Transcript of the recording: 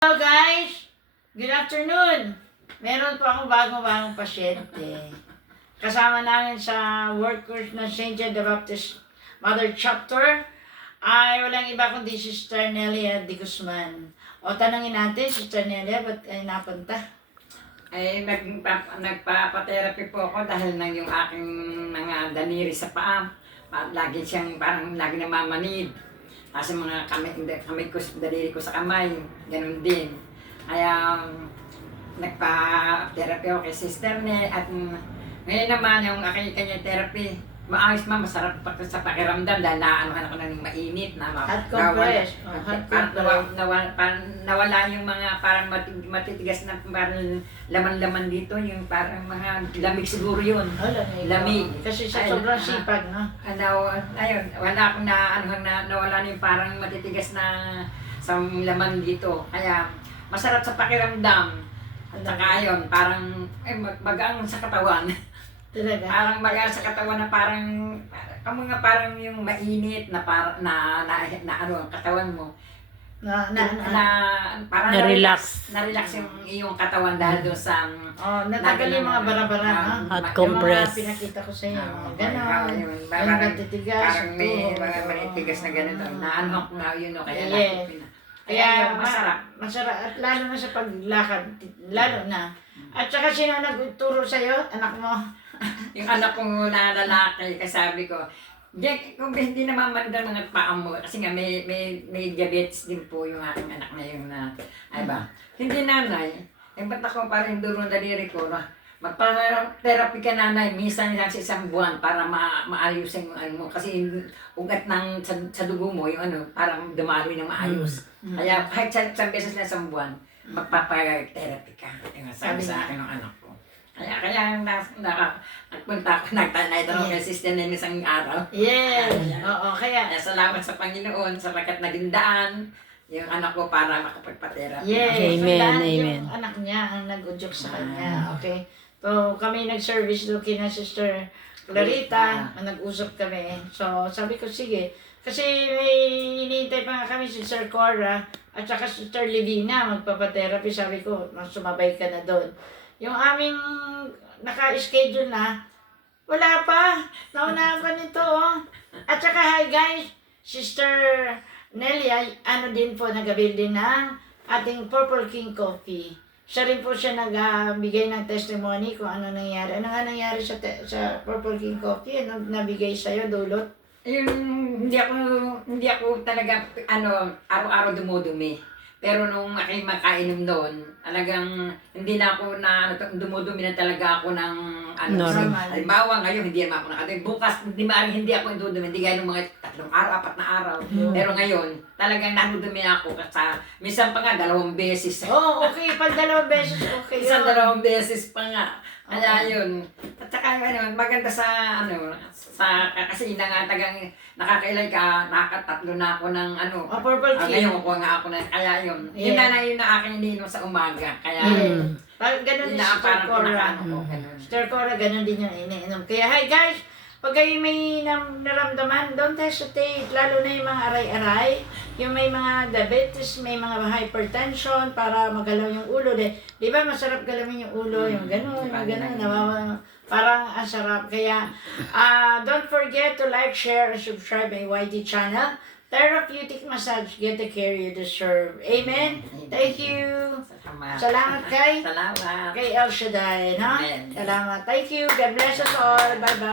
Hello guys! Good afternoon! Meron po akong bagong pasyente. Kasama namin sa work course ng St. John the Baptist Mother Chapter ay walang iba kundi Sister Nelia de Guzman. O tanongin natin, Sister Nelia, ba't kayo napunta? Ay, nagpa-therapy po ako dahil nang yung aking mga daliri sa paa. Lagi siyang parang lagi namamanid. Kasi mga kamay ko, daliri ko sa kamay, ganun din. Kaya nagpa-therapy ako kay Sister Ne at ngayon naman yung aking kanya therapy, maayos masarap pa sa pakiramdam dahil naanuhan ako ng mainit na Hot compress. nawala yung mga parang matitigas na parang laman-laman dito, yung parang mga lamig siguro yun. Lamig. Kasi sa sobrang sipag, no? Ayun, wala akong nawala na yung parang matitigas na sa laman dito. Kaya masarap sa pakiramdam. At saka ayun, parang magaan sa katawan. Talaga? Parang magaan sa katawan na parang parang yung mainit na parang na ano katawan mo. Parang na-relax. Na-relax yung iyong katawan dahil doon sa natanggal yung mga bara-bara, no? Hot compress. Yung mga pinakita ko sa iyo. Gano'n. Yung parang matitigas. Parang may mga manitigas na ganito. Naano ko nga yun, kaya Kaya masarap. Masarap. At lalo na sa paglakad. Lalo na. At saka sino nagturo sa iyo? Anak mo? Yung anak kong na lalaki, kasabi ko, kung hindi namamanda mga paa mo, kasi nga may diabetes din po yung aking anak ngayon na, ay ba, hindi nanay, ba't ako parang durong daliri ko, no? Magpa-therapy ka nanay, minsan lang sa isang buwan para maayusin yung ano mo, kasi ugat ng sa dugo mo, yung ano, parang dumaloy ng maayos. Kaya kahit sa beses na isang buwan, magpapa-therapy ka. Yung sabi sa akin ng anak ko. Kaya nagpunta ako, nagtanong kay Sister Nene isang araw. Yes. Oo, kaya. Salamat sa Panginoon sa pagkat naging daan yung anak ko para makapagpa-therapy. Yes. Amen, Amen. amen. Yung anak niya ang nag-udyok sa kanya. Okay. So, kami nag-service doon kina Sister Clarita. Nag-usap kami. So, sabi ko, sige. Kasi may hinihintay pa nga kami si Sister Cora at saka Sister Livina magpapa-therapy. Sabi ko, sumabay ka na doon. Yung aming naka-schedule na, wala pa. Naunahan pa nito, oh. At saka, hi guys, Sister Nelia, ano din po, nag-build din ng ating Purple King Coffee. Siya rin po siya nagbigay ng testimony kung ano nangyari. Ano nga nangyari sa Purple King Coffee? Ano nabigay sa'yo, dulot? Hindi ako talaga, araw-araw dumudumi. Pero nung aking makainom doon, talagang hindi na ako dumudumi na talaga ako ng halimbawa ngayon hindi naman ako nakadumi. Bukas hindi ako dudumi, hindi gaya ng mga 3 araw, 4 na araw. Pero ngayon, talagang nadudumi ako kasi minsan pa nga 2 beses. Oh, okay. Pag 2 beses, okay yun. Minsan 2 beses pa nga. Kaya yun. At saka maganda sa kasi nakakailan ka, nakakatatlo na ako ng Purple King. ngayon ko nga ako na, kaya yun. Yun na aking ininom sa umaga. Kaya ganun din si Sister Cora. Sister Cora, ganun din yung iniinom. Kaya hi guys, pag kayo may naramdaman, don't hesitate. Lalo na yung mga aray-aray, yung may mga diabetes, may mga hypertension, para magalaw yung ulo. Di ba masarap galawin yung ulo, yung ganun, parang ang sarap. Kaya don't forget to like, share, and subscribe my YT channel. Therapeutic massage, get the care you deserve. Amen? Thank you. Salamat kay El Shaddai, no? Amen. Salamat. Thank you. God bless us all. Bye-bye.